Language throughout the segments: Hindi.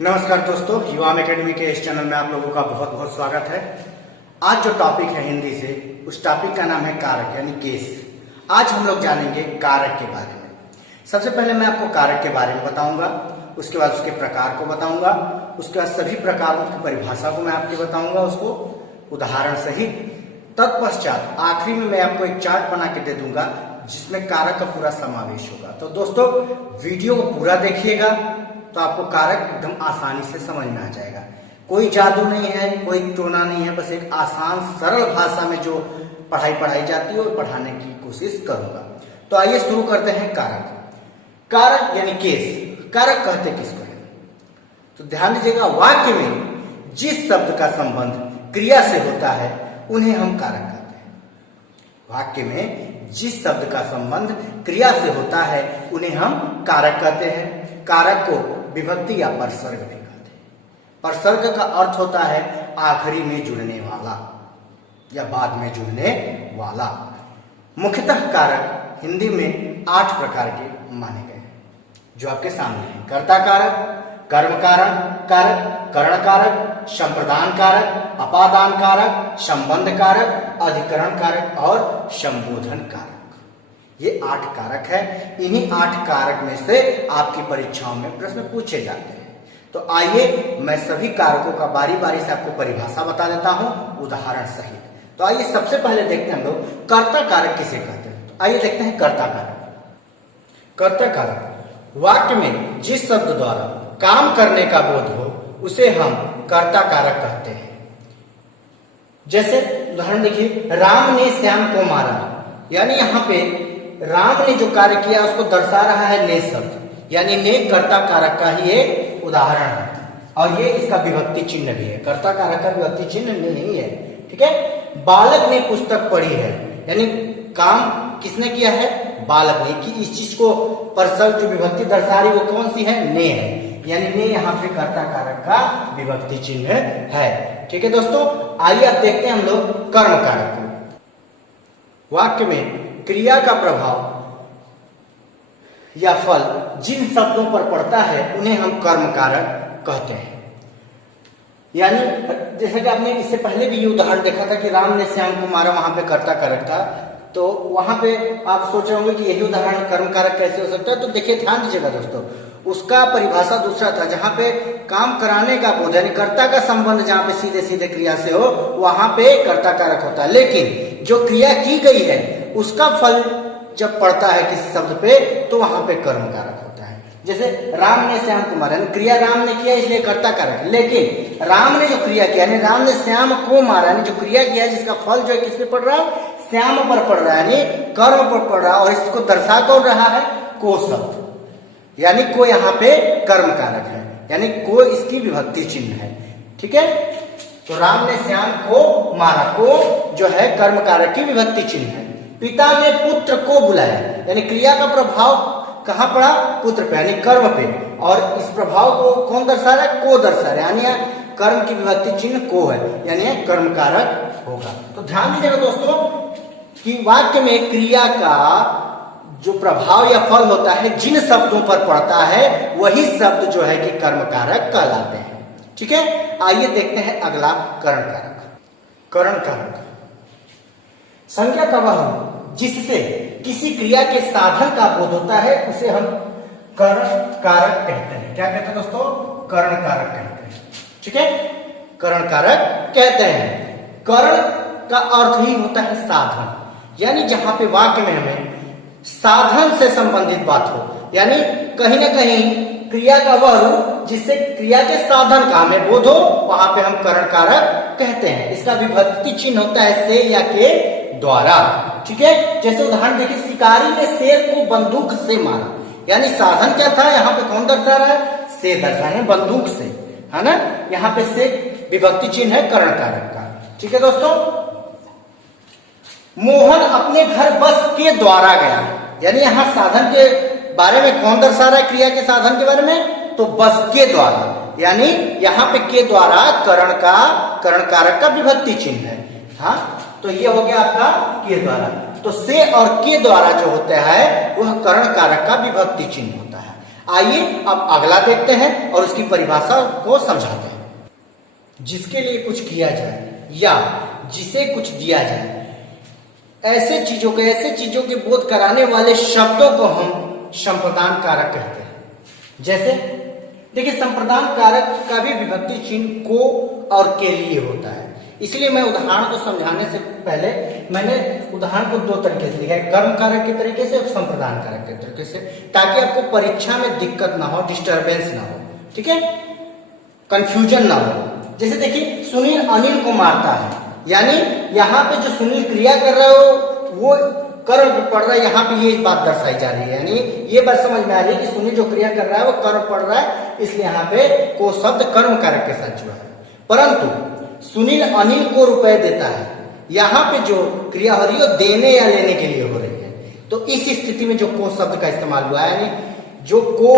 नमस्कार दोस्तों, युवा एकेडमी के इस चैनल में आप लोगों का बहुत बहुत स्वागत है। आज जो टॉपिक है हिंदी से, उस टॉपिक का नाम है कारक यानी केस। आज हम लोग जानेंगे कारक के बारे में। सबसे पहले मैं आपको कारक के बारे में बताऊंगा, उसके बाद उसके प्रकार को बताऊंगा, उसके बाद सभी प्रकारों की परिभाषा को मैं आपको बताऊंगा, उसको उदाहरण सहित। तत्पश्चात आखिरी में मैं आपको एक चार्ट बना के दे दूंगा जिसमें कारक का पूरा समावेश होगा। तो दोस्तों वीडियो को पूरा देखिएगा तो आपको कारक एकदम आसानी से समझ में आ जाएगा। कोई जादू नहीं है, कोई टोना नहीं है, बस एक आसान सरल भाषा में जो पढ़ाई जाती है और पढ़ाने की कोशिश करूंगा। तो आइए शुरू करते हैं। कारक यानी केस। कारक कहते किसको है? तो ध्यान दीजिएगा, वाक्य में जिस शब्द का संबंध क्रिया से होता है उन्हें हम कारक कहते हैं। वाक्य में जिस शब्द का संबंध क्रिया से होता है उन्हें हम कारक कहते हैं। कारक को विभक्ति या परसर्ग भी कहते हैं। परसर्ग का अर्थ होता है आखिरी में जुड़ने वाला या बाद में जुड़ने वाला। मुख्यतः कारक हिंदी में 8 प्रकार के माने गए हैं जो आपके सामने हैं। कर्ता कारक, कर्म कारक, करण कारक, संप्रदान कारक, अपादान कारक, संबंध कारक, अधिकरण कारक और संबोधन कारक। ये 8 कारक है। इन्हीं 8 कारक में से आपकी परीक्षाओं में प्रश्न पूछे जाते हैं। तो आइए मैं सभी कारकों का बारी बारी से आपको परिभाषा बता देता हूं उदाहरण सहित। तो आइए सबसे पहले देखते हैं हम लोग कर्ता कारक किसे कहते हैं। तो आइए देखते हैं कर्ता कारक। कर्ता कारक वाक्य में जिस शब्द द्वारा काम करने का बोध हो उसे हम कर्ता कारक कहते हैं। जैसे उदाहरण देखिए, राम ने श्याम को मारा, यानी यहाँ पे राम ने जो कार्य किया उसको दर्शा रहा है ने शब्द, यानी ने कर्ता कारक का ही एक उदाहरण है। और ये इसका विभक्ति चिन्ह भी है। कर्ता कारक का विभक्ति चिन्ह नहीं है, ठीक है। बालक ने पुस्तक पढ़ी है, यानी काम किसने किया है? बालक ने। कि इस चीज को परसर्ग जो विभक्ति दर्शा रही वो कौन सी है? ने है, यानी ने यहाँ पे कर्ता कारक का विभक्ति चिन्ह है, ठीक है दोस्तों। आइए अब देखते हैं हम लोग कर्म कारक को। वाक्य में क्रिया का प्रभाव या फल जिन शब्दों पर पड़ता है उन्हें हम कर्म कारक कहते हैं। यानी जैसे कि आपने इससे पहले भी ये उदाहरण देखा था कि राम ने श्याम को मारा, वहां पे कर्ता कारक था। तो वहां पे आप सोच रहे होंगे कि यही उदाहरण कर्म कारक कैसे हो सकता है। तो देखिए, ध्यान दीजिएगा दोस्तों, उसका परिभाषा दूसरा था। जहां पे काम कराने का बोध यानी कर्ता का संबंध जहां पे सीधे सीधे क्रिया से हो वहां पे कर्ता कारक होता है। लेकिन जो क्रिया की गई है उसका फल जब पड़ता है किसी शब्द पे तो वहां पे कर्म कारक होता है। जैसे राम ने श्याम को मारा, क्रिया राम ने किया इसलिए कर्ता कारक। लेकिन राम ने जो क्रिया किया यानी राम ने श्याम को मारा, यानी जो क्रिया किया जिसका फल जो है किस पे पड़ रहा है? श्याम पर पड़ रहा है, यानी कर्म पर पड़ रहा है। और इसको दर्शा कौन रहा है? को शब्द, यानी को यहाँ पे कर्म कारक है, यानी को इसकी विभक्ति चिन्ह है, ठीक है। तो राम ने श्याम को मारा, को जो है कर्म कारक की विभक्ति चिन्ह है। पिता ने पुत्र को बुलाया, यानी क्रिया का प्रभाव कहाँ पड़ा? पुत्र पे, यानी कर्म पे। और इस प्रभाव को कौन दर्शा रहा है? को दर्शा रहा है, यानी कर्म की विभक्ति चिन्ह को है, यानी कर्म कारक होगा। तो ध्यान दीजिएगा दोस्तों कि वाक्य में क्रिया का जो प्रभाव या फल होता है जिन शब्दों पर पड़ता है वही शब्द जो है कि कर्म कारक कहलाते हैं, ठीक है। आइए देखते हैं अगला करण कारक। करण कारक संज्ञा का वह जिससे किसी क्रिया के साधन का बोध होता है उसे हम करण कारक कहते हैं। क्या कहते हैं दोस्तों? करण कारक कहते हैं, ठीक है। करण कारक कहते हैं। करण का अर्थ ही होता है साधन, यानी जहां पे वाक्य में हमें साधन से संबंधित बात हो, यानी कहीं ना कहीं क्रिया का वह रूप जिससे क्रिया के साधन का हमें बोध हो वहां पे हम करण कारक कहते हैं। इसका विभक्ति चिन्ह होता है से या के द्वारा, ठीक है। जैसे उदाहरण देखिए, शिकारी ने शेर को बंदूक से मारा, यानी साधन क्या था? यहाँ पे कौन दर्शा रहा है? से दर्शा है, बंदूक से, है ना। यहाँ पे से विभक्ति चिन्ह है करण कारक का, ठीक है दोस्तों। मोहन अपने घर बस के द्वारा गया, यानी यहाँ साधन के बारे में कौन दर्शा रहा है? क्रिया के साधन के बारे में, तो बस के द्वारा, यानी यहाँ पे के द्वारा करण कारक का विभक्ति चिन्ह है। हाँ, तो ये हो गया आपका के द्वारा। तो से और के द्वारा जो होता है वह करण कारक का विभक्ति चिन्ह होता है। आइए अब अगला देखते हैं और उसकी परिभाषा को समझाते हैं। जिसके लिए कुछ किया जाए या जिसे कुछ दिया जाए, ऐसे चीजों के बोध कराने वाले शब्दों को हम संप्रदान कारक कहते हैं। जैसे देखिए, संप्रदान कारक का भी विभक्ति चिन्ह को और के लिए होता है। इसलिए मैं उदाहरण को समझाने से पहले मैंने उदाहरण को दो तरीके से लिखा है, कर्म कारक के तरीके से और संप्रदान कारक के तरीके से, ताकि आपको परीक्षा में दिक्कत ना हो, डिस्टरबेंस ना हो, ठीक है, कंफ्यूजन ना हो। जैसे देखिए, सुनील अनिल को मारता है, यानी यहाँ पे जो सुनील क्रिया कर रहा हो वो कर्म पढ़ रहा है, यहाँ पे ये बात दर्शाई जा रही है, यानी ये बात समझ में आ रही है कि सुनील जो क्रिया कर रहा है वो कर्म पढ़ रहा है, इसलिए यहाँ पे को शब्द कर्म कारक के साथ जुड़ा है। परंतु सुनील अनिल को रुपए देता है, यहाँ पे जो क्रिया हो रही है देने या लेने के लिए हो रही है, तो इस स्थिति में जो को शब्द का इस्तेमाल हुआ है, यानी जो को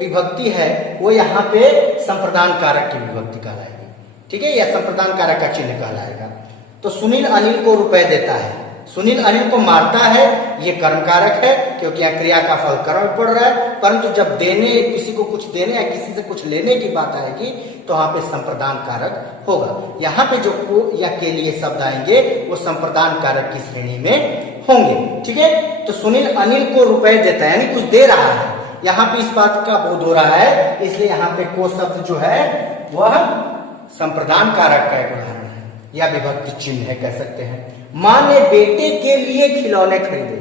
विभक्ति है वो यहाँ पे संप्रदान कारक की विभक्ति कहलाएगी, ठीक है, या संप्रदान कारक का चिन्ह कहलाएगा। तो सुनील अनिल को रुपए देता है, सुनील अनिल को मारता है, ये कर्म कारक है क्योंकि यहाँ क्रिया का फल कर्म पड़ रहा है। परंतु जब देने, किसी को कुछ देने या किसी से कुछ लेने की बात आएगी तो वहां पे संप्रदान कारक होगा। यहाँ पे जो को या के लिए शब्द आएंगे वो संप्रदान कारक की श्रेणी में होंगे, ठीक है। तो सुनील अनिल को रुपए देता है, यानी कुछ दे रहा है, यहाँ पे इस बात का बोध हो रहा है, इसलिए यहाँ पे को शब्द जो है वह संप्रदान कारक का एक उदाहरण है या विभक्ति चिन्ह है, कह सकते हैं। मां ने बेटे के लिए खिलौने खरीदे,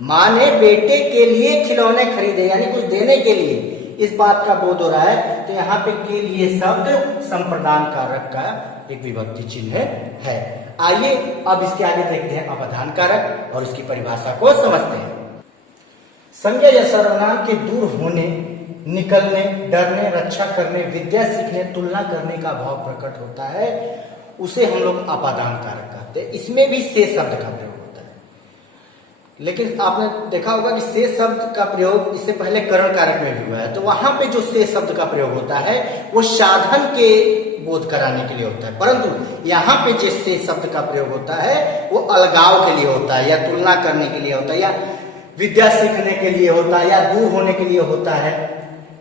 मां ने बेटे के लिए खिलौने खरीदे, यानी कुछ देने के लिए, इस बात का बोध हो रहा है। तो यहाँ पे के लिए शब्द संप्रदान कारक का एक विभक्ति चिन्ह है। आइए अब इसके आगे देखते हैं अपादान कारक और इसकी परिभाषा को समझते हैं। संज्ञा या सर्वनाम के दूर होने, निकलने, डरने, रक्षा करने, विद्या सीखने, तुलना करने का भाव प्रकट होता है, उसे हम लोग अपादान कारक कहते हैं। इसमें भी से शब्द का प्रयोग होता है, लेकिन आपने देखा होगा कि से शब्द का प्रयोग इससे पहले करण कारक में भी हुआ है। तो वहां पे जो से शब्द का प्रयोग होता है वो साधन के बोध कराने के लिए होता है, परंतु यहाँ पे जिस से शब्द का प्रयोग होता है वो अलगाव के लिए होता है, या तुलना करने के लिए होता है, या विद्या सीखने के लिए होता है, या दूर होने के लिए होता है,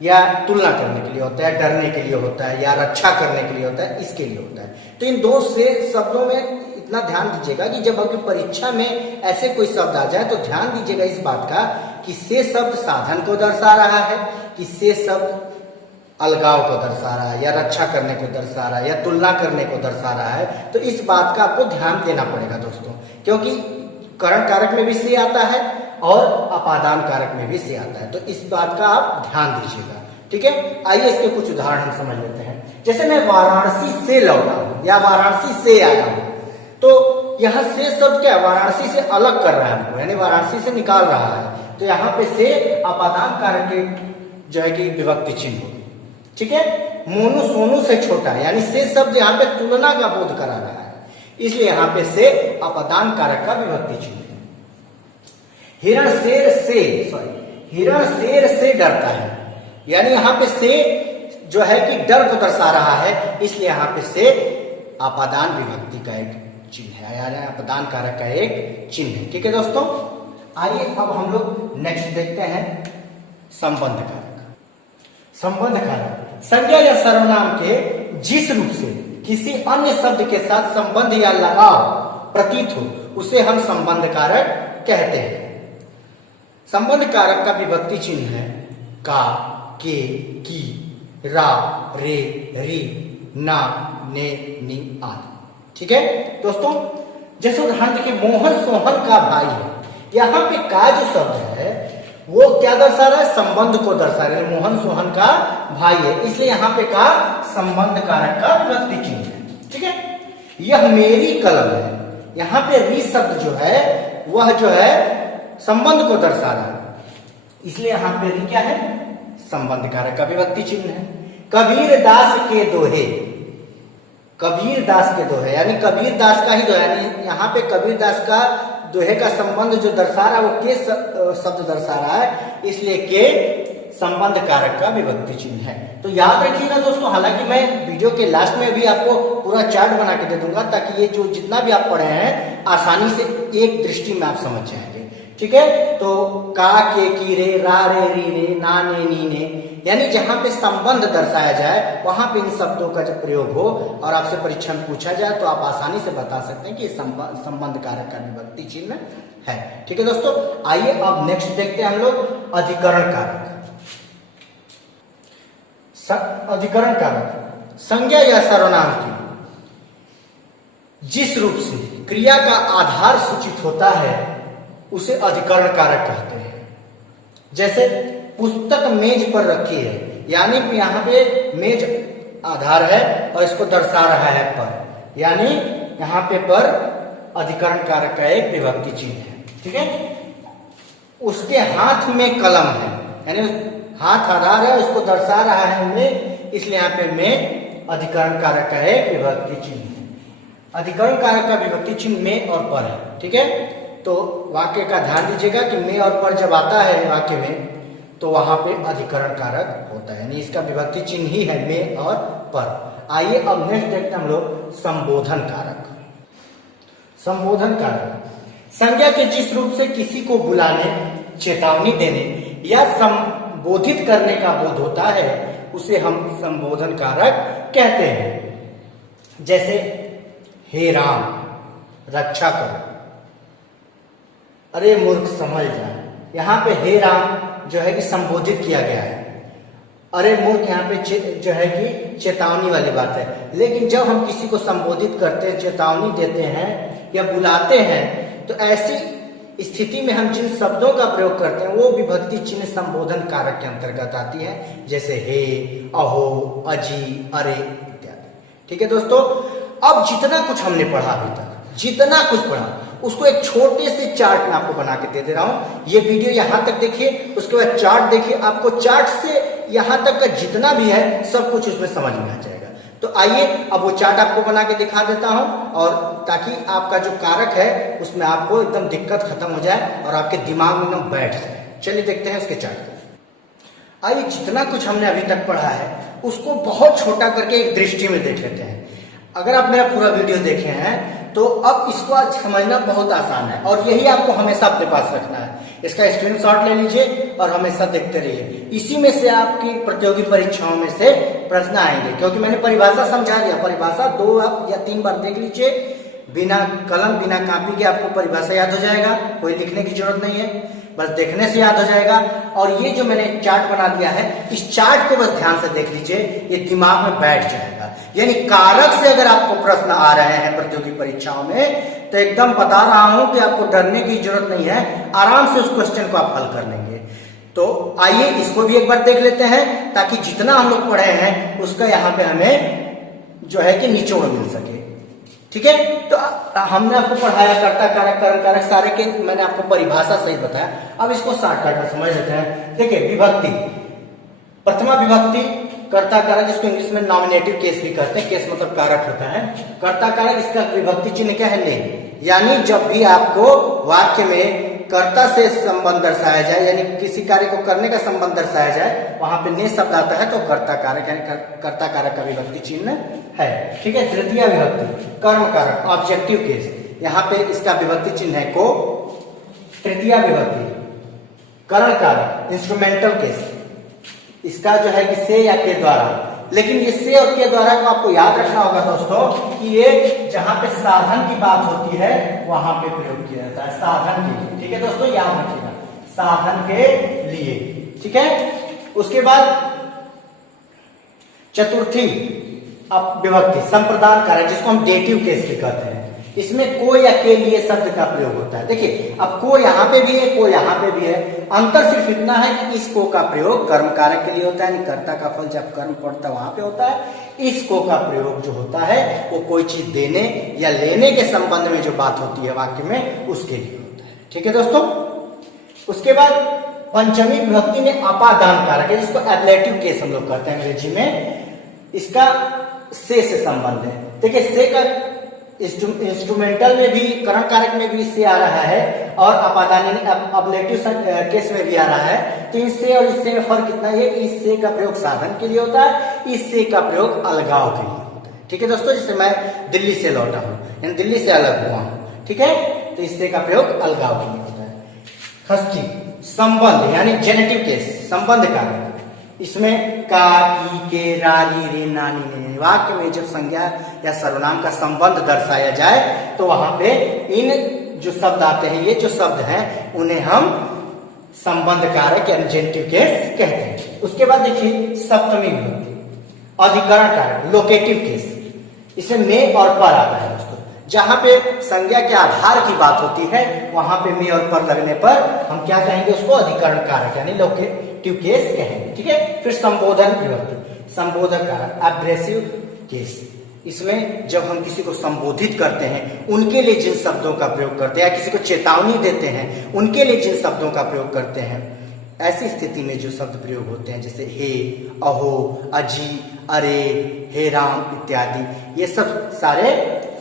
या तुलना करने के लिए होता है, डरने के लिए होता है, या रक्षा करने के लिए होता है, इसके लिए होता है। तो इन दो से शब्दों में इतना ध्यान दीजिएगा कि जब आपकी परीक्षा में ऐसे कोई शब्द आ जाए तो ध्यान दीजिएगा इस बात का कि से शब्द साधन को दर्शा रहा है, कि से शब्द अलगाव को दर्शा रहा है, या रक्षा करने को दर्शा रहा है, या तुलना करने को दर्शा रहा है। तो इस बात का आपको ध्यान देना पड़ेगा दोस्तों, क्योंकि करण कारक में भी से आता है और अपादान कारक में भी से आता है। तो इस बात का आप ध्यान दीजिएगा, ठीक है। आइए इसके कुछ उदाहरण हम समझ लेते हैं। जैसे मैं वाराणसी से लौटा हूं या वाराणसी से आया हूं, तो यह से शब्द क्या वाराणसी से अलग कर रहा है हमको, यानी वाराणसी से निकाल रहा है। तो यहाँ पे से अपादान कारक के जो है कि विभक्ति चिन्ह होगी, ठीक है। मोनू सोनू से छोटा, यानी से शब्द यहाँ पे तुलना का बोध करा रहा है, इसलिए यहाँ पे से अपादान कारक का विभक्ति चिन्ह है। हिरण शेर से डरता है, यानी यहाँ पे से जो है कि डर को दर्शा रहा है, इसलिए यहाँ पे से अपादान विभक्ति का एक चिन्ह है, यानी अपादान कारक का एक चिन्ह है, ठीक है दोस्तों। आइए अब हम लोग नेक्स्ट देखते हैं संबंध कारक। संबंध कारक संज्ञा या सर्वनाम के जिस रूप से किसी अन्य शब्द के साथ संबंध या लगाव प्रतीत हो उसे हम संबंध कारक कहते हैं। संबंध कारक का विभक्ति चिन्ह है का, के, की, रा, रे, री, ना, ने, नी आदि, ठीक है दोस्तों। जैसे उदाहरण देखिए, मोहन सोहन का भाई है, यहाँ पे का जो शब्द है वो क्या दर्शा रहा है, संबंध को दर्शा रहा है। मोहन सोहन का भाई है, इसलिए यहाँ पे का संबंध कारक का विभक्ति चिन्ह है, ठीक है। यह मेरी कलम है, यहाँ पे री शब्द जो है वह जो है संबंध को दर्शा रहा है, इसलिए यहाँ पे री क्या है, संबंध कारक का विभक्ति चिन्ह है। कबीर दास के दोहे, कबीर दास के दोहे, यानी कबीर दास का ही दोहा, यानी यहाँ पे कबीर दास का दोहे का संबंध जो दर्शा रहा है वो के शब्द दर्शा रहा है, इसलिए के संबंध कारक का विभक्ति चिन्ह है। तो याद रखिएगा दोस्तों, हालांकि मैं वीडियो के लास्ट में भी आपको पूरा चार्ट बना के दे दूंगा ताकि ये जो जितना भी आप पढ़े हैं आसानी से एक दृष्टि में आप समझ जाएंगे, ठीक है। तो का, के, की, रे, रा, रे, री, रे, ना, ने, नी, ने, यानी जहां पे संबंध दर्शाया जाए वहां पे इन शब्दों का जब प्रयोग हो और आपसे परीक्षा में पूछा जाए तो आप आसानी से बता सकते हैं कि ये संबंध कारक का विभक्ति चिन्ह है। ठीक है दोस्तों, आइए अब नेक्स्ट देखते हैं हम लोग अधिकरण कारक। अधिकरण कारक संज्ञा या सर्वनाम की जिस रूप से क्रिया का आधार सूचित होता है उसे अधिकरण कारक कहते हैं। जैसे पुस्तक मेज पर रखी है, यानी कि यहाँ पे मेज आधार है और इसको दर्शा रहा है पर, यानी यहाँ पे पर अधिकरण कारक का एक विभक्ति चिन्ह है। ठीक है। उसके हाथ में कलम है, यानी हाथ आधार है, इसको दर्शा रहा है में, इसलिए यहाँ पे में अधिकरण कारक का एक विभक्ति चिन्ह है। अधिकरण कारक का विभक्ति चिन्ह में और पर है। ठीक है। तो वाक्य का ध्यान दीजिएगा कि में और पर जब आता है वाक्य में तो वहां पे अधिकरण कारक होता है, यानी इसका विभक्ति चिन्ह ही है में और पर। आइए अब नेक्स्ट देखते हैं हम लोग संबोधन कारक। संबोधन कारक संज्ञा के जिस रूप से किसी को बुलाने, चेतावनी देने या संबोधित करने का बोध होता है उसे हम संबोधन कारक कहते हैं। जैसे हे राम रक्षा करो, अरे मूर्ख समझ जा, यहाँ पे हे राम जो है कि संबोधित किया गया है, अरे मूर्ख यहाँ पे जो है कि चेतावनी वाली बात है। लेकिन जब हम किसी को संबोधित करते हैं, चेतावनी देते हैं या बुलाते हैं, तो ऐसी स्थिति में हम जिन शब्दों का प्रयोग करते हैं वो विभक्ति चिन्ह संबोधन कारक के अंतर्गत आती है, जैसे हे, अहो, अजी, अरे इत्यादि। ठीक है दोस्तों, अब जितना कुछ हमने पढ़ा अभी तक, जितना कुछ पढ़ा उसको एक छोटे से चार्ट में आपको बना के दे रहा हूं। ये वीडियो यहां तक देखिए, उसके बाद चार्ट देखिए, आपको चार्ट से यहां तक का जितना भी है सब कुछ उसमें समझ में आ जाएगा। तो आइए अब वो चार्ट आपको बना के दिखा देता हूं, और ताकि आपका जो कारक है उसमें आपको एकदम दिक्कत खत्म हो जाए और आपके दिमाग में एकदम बैठ जाए। चलिए देखते हैं उसके चार्ट को। आइए जितना कुछ हमने अभी तक पढ़ा है उसको बहुत छोटा करके एक दृष्टि में देख लेते हैं। अगर आप मेरा पूरा वीडियो देखे हैं तो अब इसको आज समझना बहुत आसान है, और यही आपको हमेशा अपने पास रखना है। इसका स्क्रीनशॉट ले लीजिए और हमेशा देखते रहिए। इसी में से आपकी प्रतियोगी परीक्षाओं में से प्रश्न आएंगे, क्योंकि मैंने परिभाषा समझा दिया। परिभाषा 2 या 3 बार देख लीजिए, बिना कलम बिना कॉपी के आपको परिभाषा याद हो जाएगा, कोई लिखने की जरूरत नहीं है, बस देखने से याद हो जाएगा। और ये जो मैंने चार्ट बना दिया है, इस चार्ट को बस ध्यान से देख लीजिए, ये दिमाग में बैठ जाएगा। यानी कारक से अगर आपको प्रश्न आ रहे हैं प्रतियोगी परीक्षाओं में, तो एकदम बता रहा हूं कि आपको डरने की जरूरत नहीं है, आराम से उस क्वेश्चन को आप हल कर लेंगे। तो आइए इसको भी एक बार देख लेते हैं, ताकि जितना हम लोग पढ़े हैं उसका यहाँ पे हमें जो है कि निचोड़ मिल सके। ठीक है। तो हमने आपको पढ़ाया कर्ता कारक, कर्म कारक, सारे के मैंने आपको परिभाषा सही बताया। अब इसको शॉर्टकट में समझ लेते हैं। देखिए विभक्ति, प्रथमा विभक्ति कर्ता कारक, जिसको इंग्लिश में नॉमिनेटिव केस भी कहते हैं, केस मतलब कारक होता है। कर्ता कारक, इसका विभक्ति चिन्ह क्या है? ने। यानी जब भी आपको वाक्य में कर्ता से संबंध दर्शाया जाए, यानी किसी कार्य को करने का संबंध दर्शाया जाए, वहां पे ने शब्द आता है तो कर्ता कारक यानी कर्ता कारक का विभक्ति चिन्ह है। ठीक है। तृतीय विभक्ति कर्म कारक, ऑब्जेक्टिव केस, यहाँ पे इसका विभक्ति चिन्ह है को। तृतीय विभक्ति करण कारक, इंस्ट्रूमेंटल केस, इसका जो है कि से या के द्वारा। लेकिन ये से और के द्वारा को आपको याद रखना होगा दोस्तों कि ये जहां पे साधन की बात होती है वहां पे प्रयोग किया जाता है, साधन के लिए। ठीक है दोस्तों, याद रखिएगा, साधन के लिए। ठीक है। उसके बाद चतुर्थी अब विभक्ति संप्रदान कारक, जिसको हम डेटिव केस भी कहते हैं। इसमें को या के लिए शब्द का प्रयोग होता है। देखिए अब को यहाँ पे भी है, को यहाँ पे भी है, अंतर सिर्फ इतना है कि इस को का प्रयोग कर्म कारक के लिए होता है, यानी कर्ता का फल जब कर्म पड़ता है वहां पे होता है। इस को का प्रयोग जो होता है वो कोई चीज देने या लेने के संबंध में जो बात होती है वाक्य में, उसके लिए होता है। ठीक है दोस्तों। उसके बाद पंचमी विभक्ति में अपादान कारक है, जिसको एब्लेटिव केस हम लोग कहते हैं अंग्रेजी में। इसका से संबंध है। देखिए से का इंस्ट्रूमेंटल में भी, करण कारक में भी से आ रहा है, और अपादानी अबलेटिव केस में भी आ रहा है। तो इससे और इससे में फर्क कितना है? इससे का प्रयोग साधन के लिए होता है, इससे का प्रयोग अलगाव के लिए होता है। ठीक है दोस्तों। जैसे मैं दिल्ली से लौटा हूं, यानी दिल्ली से अलग हुआ हूं। ठीक है। तो इससे का प्रयोग अलगाव के लिए होता है। षष्ठी संबंध यानी जेनेटिव केस, संबंध कारक। इसमें का, की, के, रा, री, रे, ना, नी, ने। वाक्य में जब संज्ञा या सर्वनाम का संबंध दर्शाया जाए तो वहां पे इन जो शब्द आते हैं, ये जो शब्द हैं, उन्हें हम संबंध कारक यानी जेनेटिव केस कहते हैं। उसके बाद देखिए सप्तमी विभक्ति, अधिकरण कारक, लोकेटिव केस। इसमें में और पर आता है दोस्तों। जहां पे संज्ञा के आधार की बात होती है वहां पे में और पर लगने पर हम क्या कहेंगे, उसको अधिकरण कारक यानी लोकेटिव केस कहेंगे। ठीक है। फिर संबोधन विभक्ति, संबोधन कारक, एब्रेसिव केस। इसमें जब हम किसी को संबोधित करते हैं उनके लिए जिन शब्दों का प्रयोग करते हैं, या किसी को चेतावनी देते हैं उनके लिए जिन शब्दों का प्रयोग करते हैं, ऐसी स्थिति में जो शब्द प्रयोग होते हैं जैसे हे, अहो, अजी, अरे, हे राम इत्यादि, ये सब सारे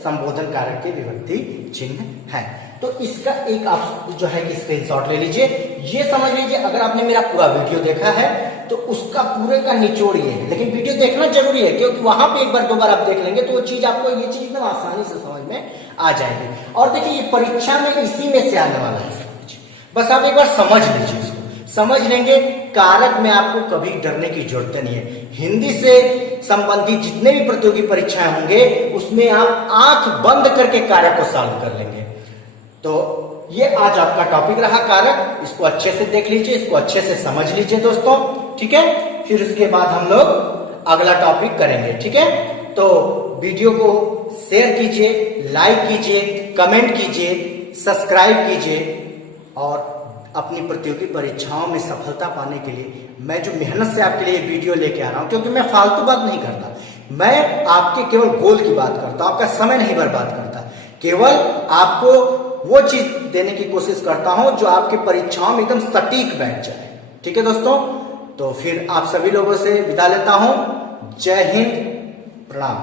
संबोधन कारक के विभक्ति चिन्ह हैं। तो इसका एक आप जो है कि स्क्रीनशॉट ले लीजिए। ये समझ लीजिए अगर आपने मेरा पूरा वीडियो देखा है तो उसका पूरे का निचोड़ ये है, लेकिन वीडियो देखना जरूरी है क्योंकि वहां पे एक बार दो बार आप देख लेंगे तो वो चीज आपको, ये चीज एकदम आसानी से समझ में आ जाएगी। और देखिए ये परीक्षा में इसी में से आने वाला है सब कुछ, बस आप एक बार समझ लीजिए इसको। समझ लेंगे, कारक में आपको कभी डरने की जरूरत नहीं है। हिंदी से संबंधित जितने भी प्रतियोगी परीक्षाएं होंगे उसमें आप आंख बंद करके कारक को सॉल्व कर लेंगे। तो ये आज आपका टॉपिक रहा कारक, इसको अच्छे से देख लीजिए, इसको अच्छे से समझ लीजिए दोस्तों। ठीक है। फिर उसके बाद हम लोग अगला टॉपिक करेंगे। ठीक है। तो वीडियो को शेयर कीजिए, लाइक कीजिए, कमेंट कीजिए, सब्सक्राइब कीजिए और अपनी प्रतियोगी परीक्षाओं में सफलता पाने के लिए मैं जो मेहनत से आपके लिए वीडियो लेके आ रहा हूं, क्योंकि मैं फालतू बात नहीं करता, मैं आपके केवल गोल की बात करता हूं, आपका समय नहीं बर्बाद करता, केवल आपको वो चीज देने की कोशिश करता हूं जो आपके परीक्षाओं में एकदम सटीक बैठ जाए। ठीक है दोस्तों। तो फिर आप सभी लोगों से विदा लेता हूं। जय हिंद, प्रणाम।